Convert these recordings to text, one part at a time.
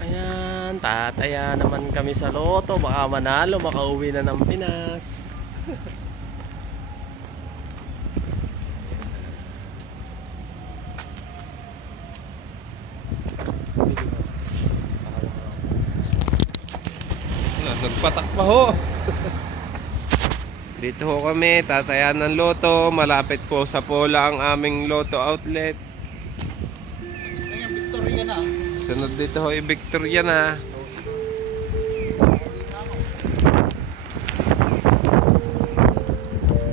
Ayan, tataya naman kami sa loto. Baka manalo, makauwi na ng Pinas. Nagpatak pa ho. Dito ho kami, tatayan ng loto. Malapit po sa Pola ang aming loto outlet. Victoria na. Sunod dito ho, Victoria na.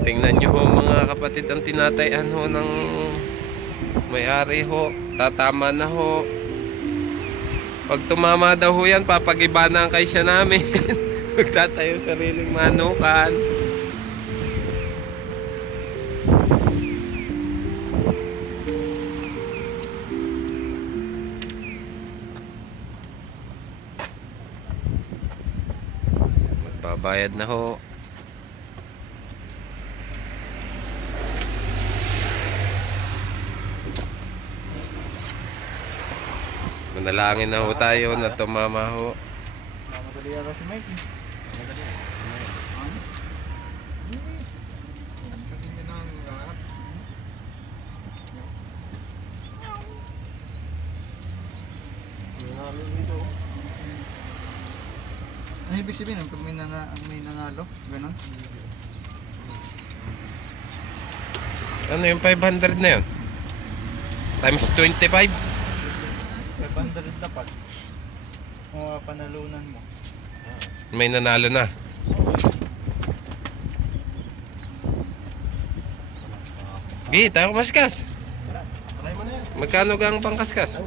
Tingnan nyo ho mga kapatid ang tinatayan ho ng may-ari ho. Tatama na ho. Pag tumama daw ho yan, papagiba na ang kaisya namin. Magtatayo sariling manukan. Magbabayad na ho. Manalangin na ho tayo na tumama ho. Mamadali yata si Mikey. Kasi hindi na ang lahat. Ano ibig sabihin pag may nanalo? Ganon? Ano yung 500 na yun? Times 25? 500 dapat. Kung panalunan mo. May nanalo na. Gi, tayo kumaskas. Try mo na yan. Magkano gang pangkaskas?